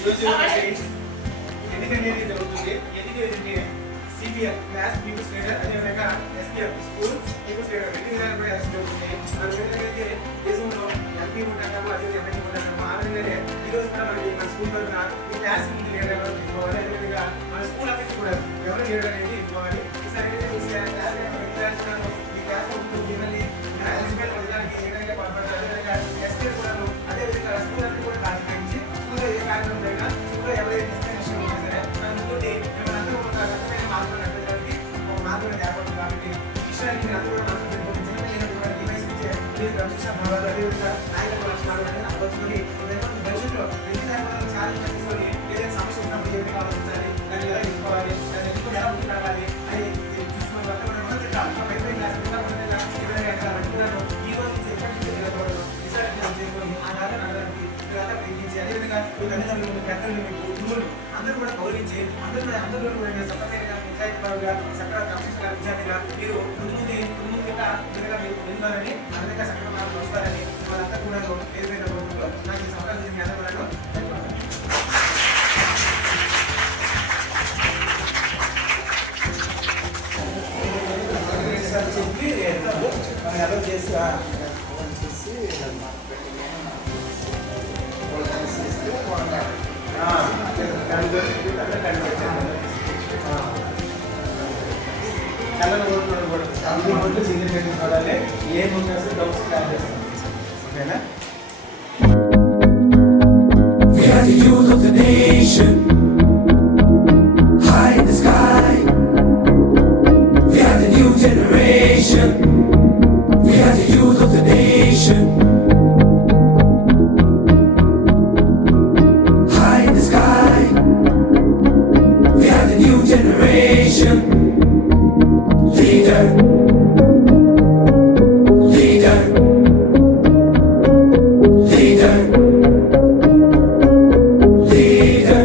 ఈరోజు ఎన్నికలు జరుగుతుంది. ఎన్నికలు ఏంటంటే సిపిఎం క్లాస్ పీపుల్స్ లీడర్, అదేవిధంగా ఎస్పీఎం స్కూల్ పీపుల్స్ లీడర్ రెండు విధాలు కూడా ఎలక్షన్ జరుగుతుంది. ఆ విధంగా దేశంలో ఎంపీ ఉంటాము, అదే ఎమ్మెల్యే ఉంటాము. ఆ విధంగానే ఈరోజు కూడా మనకి మన స్కూల్ తరఫున ఈ క్లాస్ పీపుల్ లీడర్ ఎవరు తీసుకోవాలి, అదేవిధంగా మన స్కూల్ అన్నింటి కూడా ఎవరు లీడర్ అనేది తీసుకోవాలి. ఈసారి ఈ క్లాస్ మిమ్మల్ని ఎలిజిబుల్ ఉండడానికి ఏ విధంగా పాల్పడతారు, అదేవిధంగా ఎస్పీ కూడా అదేవిధంగా స్కూల్ అన్ని కూడా కార్యక్రమించి స్కూల్లో ఏ కార్యక్రమం జరిగినా స్కూల్లో ఎవరైతే డిస్కషన్ ఉన్నా సరే మన ముందుండి మిమ్మల్ని అందరూ ఒక రకమైన మార్పులు నడిపించడానికి ఒక మార్పులు ఏర్పడుతుంది. కాబట్టి ఈ విషయాన్ని మీరు అందరూ కూడా మనసు పెట్టుకోవాలి. నిర్వహించే మీరు క్రమశిక్షణ భావాలు, అదేవిధంగా నాయకత్వ లక్షణాలు అనేది అలవర్చుకొని భవిష్యత్తులో ప్రతి దాని సాధించి తీసుకొని ఏదైనా సమస్య ఉన్నప్పుడు ఏ విధంగా ఆలోచించాలి, దాన్ని ఎలా తీసుకోవాలి, దాన్ని ఎందుకు ఎలా ముందుకు రావాలి అని చూసుకున్న తర్వాత మనం మొదటి ఈ రోజు నుంచి ఎక్కడి నుంచి నిలబడడం విచారణ చేసుకొని ఆ నాగా నగరానికి ప్రయత్నించి, అదేవిధంగా మీ తల్లిదండ్రులు, పెద్దలు, మీకు గురువులు అందరూ కూడా గౌరవించి అందరూ కూడా సత్యంగా నిజాయితీగా సకల క్రమశిక్షణ విద్యార్థిగా మీరు ముందు గిట్ట మీరు వెళ్ళాలని, ఆ విధంగా సకల మార్పులు వస్తారని వాళ్ళంతా కూడా ఏదైనా కోరుకుంటూ నాకు ఈ సంవత్సరం మీ అందరూ కూడా చెప్పి మనం ఎలా చేసి కళ్ళ సిగ్నిఫికెంట్ చూడాలి. ఏముంటే డౌట్స్ క్లియర్ చేస్తాం. ఓకేనా? We are the youth of the nation, high in the sky. We are the new generation. We are the youth of the nation. High in the sky. We are the new generation. Leader. Leader. Leader. Leader.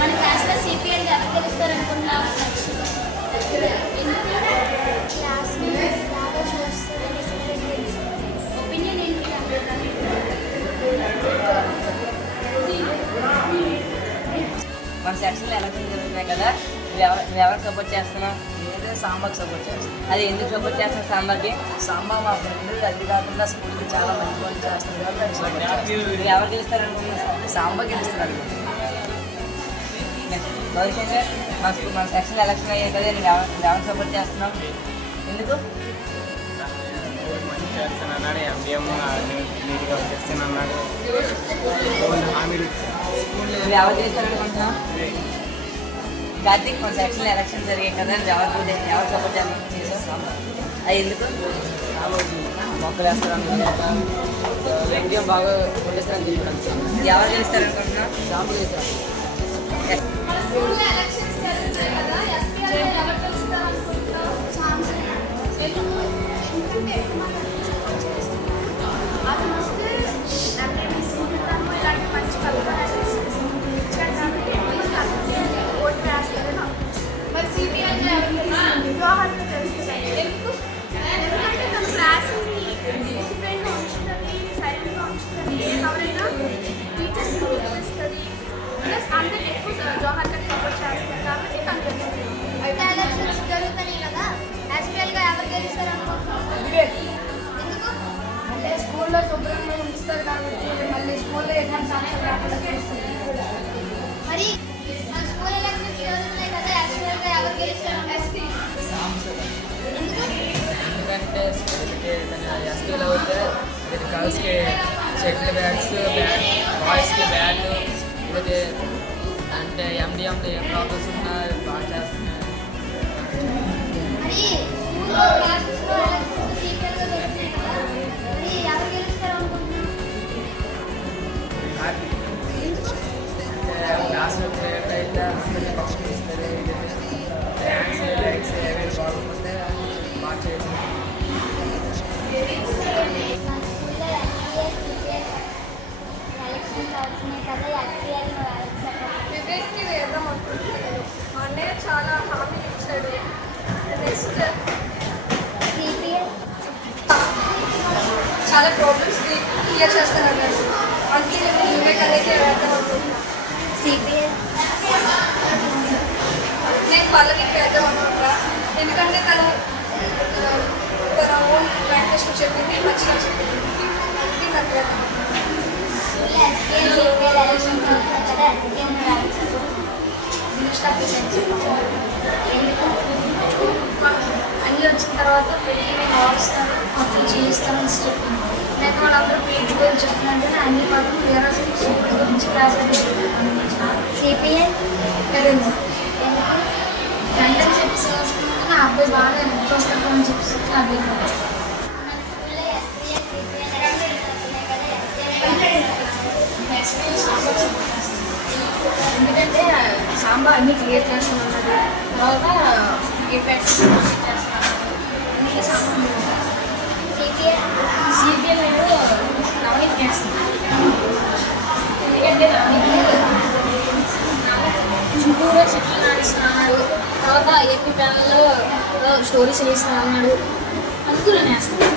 మన క్లాస్లో CPL ఎవరు తెలుస్తారు అనుకుంటున్నాం? Opinion ఏంటి? మన సెక్షన్లో election జరుగుతున్నాయి కదా, నువ్వు ఎవరికి సపోర్ట్ చేస్తున్నావు? నేనే సాంబాకి సపోర్ట్ చేస్తాను. అది ఎందుకు సపోర్ట్ చేస్తున్నావు సాంబాకి? సాంబా మా ఫ్రెండ్, అది కాకుండా స్కూల్కి చాలా మంచి పనులు చేస్తుంది కాబట్టి అది సపోర్ట్ చేస్తాను. నువ్వు ఎవరు గెలుస్తారు అనుకుంటున్నావు? సాంబా గెలుస్తున్నాడు. భవిష్యత్తు మన సెక్షన్లో ఎలక్షన్ అయ్యాయి కదా, నువ్వు ఎవరికి సపోర్ట్ చేస్తున్నావు? ఎందుకు? మంచి చేస్తానన్నాడు, ఎంబీఎం నీట్గా చేస్తానన్నాడు, హామీలు నువ్వు ఎవరు చేస్తారు అనుకుంటున్నావు? కార్తీక్, మన సెక్షన్లో ఎలక్షన్ జరిగాయి కదా, ఎవరు సపోర్ట్ చేస్తావు? అది ఎందుకు? మొక్కలు వేస్తారని ఎంపీఎం బాగా కొట్టేస్తారని చెప్పాను. ఎవరు గెలుస్తారు అనుకుంటున్నావు? సాంబా గెలుస్తాను. మన స్కూల్లో ఎలక్షన్స్ జరుగుతాయి కదా, ఎస్పీఎల్ ఎవరు తెలుస్తారు అనుకుంటున్నావు? ఎందుకంటే అది వస్తే అంటే మీ స్కూల్తాము ఇలాంటి మంచి కల్పనలు ఓటు వేస్తారని అనిపిస్తుంది. మరి సిపిఎల్ వివాహాన్ని తెలుస్తుంది. ఎందుకంటే మన క్లాస్ని డిసిప్లైన్గా ఉంచుతుంది, సైలెంట్గా ఉంచుతుంది, ఎవరైనా టీచర్స్ గుర్తిస్తుంది. ప్లస్ అందరూ ఎక్కువ జోహార్కి సపోర్ట్ చేస్తారు కాబట్టి కనిపిస్తుంది. అయితే ఎలక్షన్స్ జరుగుతాయి కదా, యాక్చువల్గా ఎవరు గెలుస్తారు అనుకుంటున్నాం? ఎందుకు? అంటే స్కూల్లో శుభ్రంగా ఉంచుతారు కాబట్టి మళ్ళీ స్కూల్లో ఎటువంటి సమస్యలు రాకుండా చేస్తుంది. మరి మన స్కూల్ ఎలక్షన్స్ జరుగుతున్నాయి కదా, యాక్చువల్గా ఎవరు గెలుస్తారు? ఎందుకంటే స్కూల్కి ఎస్పీలో అయితే గర్ల్స్కి షటిల్ బ్యాట్స్, బాయ్స్కి బ్యాట్, ఇది అంటే ఎండిఎంలో ఏ ప్రాబ్లమ్స్ ఉన్నా బాగా చేస్తున్నాయి. మరి స్కూల్లో క్లాసెస్లో ఎలక్షన్స్ సీక్రెట్గా జరుగుతున్నాయి కదా, మరి ఎవరు గెలుస్తారు అనుకుంటున్నాం? అంటే క్లాసులో ప్రేయర్ అయితే అందరినీ ఫస్ట్ ఇస్తారు. డ్యాన్స్ లైట్స్ ఏవి బాగుంటే బాగా చేస్తారు. మన స్కూల్లో ఎలక్షన్స్ అవుతున్నాయి కదా, ఎస్పీఎల్ వివేక్కి వేద్దాం అనుకుంటున్నాను. మా అన్నయ్య చాలా హామీలు ఇచ్చాడు. నెక్స్ట్ సిపిఎల్ చాలా ప్రాబ్లమ్స్కి క్లియర్ చేస్తానన్నాడు. అందుకే నేను వివేక్ అనేది వేద్దాం అనుకుంటున్నాను. సిపిఎల్ నేను పల్లవికి వేద్దాం అనుకుంటా. ఎందుకంటే తను తన ఓన్ మేనిఫెస్టో చెప్పింది, మంచిగా చెప్పింది. అందుకే నాకు వేద్దాం. స్కూల్లో ఎస్పీఎల్ సిపిఎల్ ఎలక్షన్స్ అవుతున్నాయి కదా, ఎస్పీఎల్ ఎందుకు? అన్నీ వచ్చిన తర్వాత పెళ్ళి మేము ఆడుస్తారు, అప్పుడు చేయిస్తామని చెప్పింది. మిగతా వాళ్ళందరూ పేరు గురించి చెప్తున్నట్టు అన్ని మాత్రం వేరే స్కూల్ గురించి క్లాస్ సిపిఎల్ పెరిగింది. ఎందుకు? వెంటనే చెప్పి వస్తున్నా అబ్బాయి బాగా చూస్తాడు అని చెప్పి అబ్బాయి మన స్కూల్లో ఎస్పీఎల్ సిపిఎల్ ఎలక్షన్స్ అవుతున్నాయి కదా, ఎందుకంటే సాంబా అన్నీ క్లియర్ చేస్తామన్నది. తర్వాత ఏ ప్యాక్స్ చేస్తాను అందుకే సాంబా సిపిఎల్ సిపిఎల్ నవనీత్ చేస్తుంది. ఎందుకంటే నవనీత్ చుట్టూరా చెట్లు నాటిస్తున్నాడు. తర్వాత ఏపీ ప్యానల్లో స్టోరీస్ వేస్తా అన్నాడు. అందుకు నేను వేస్తాను.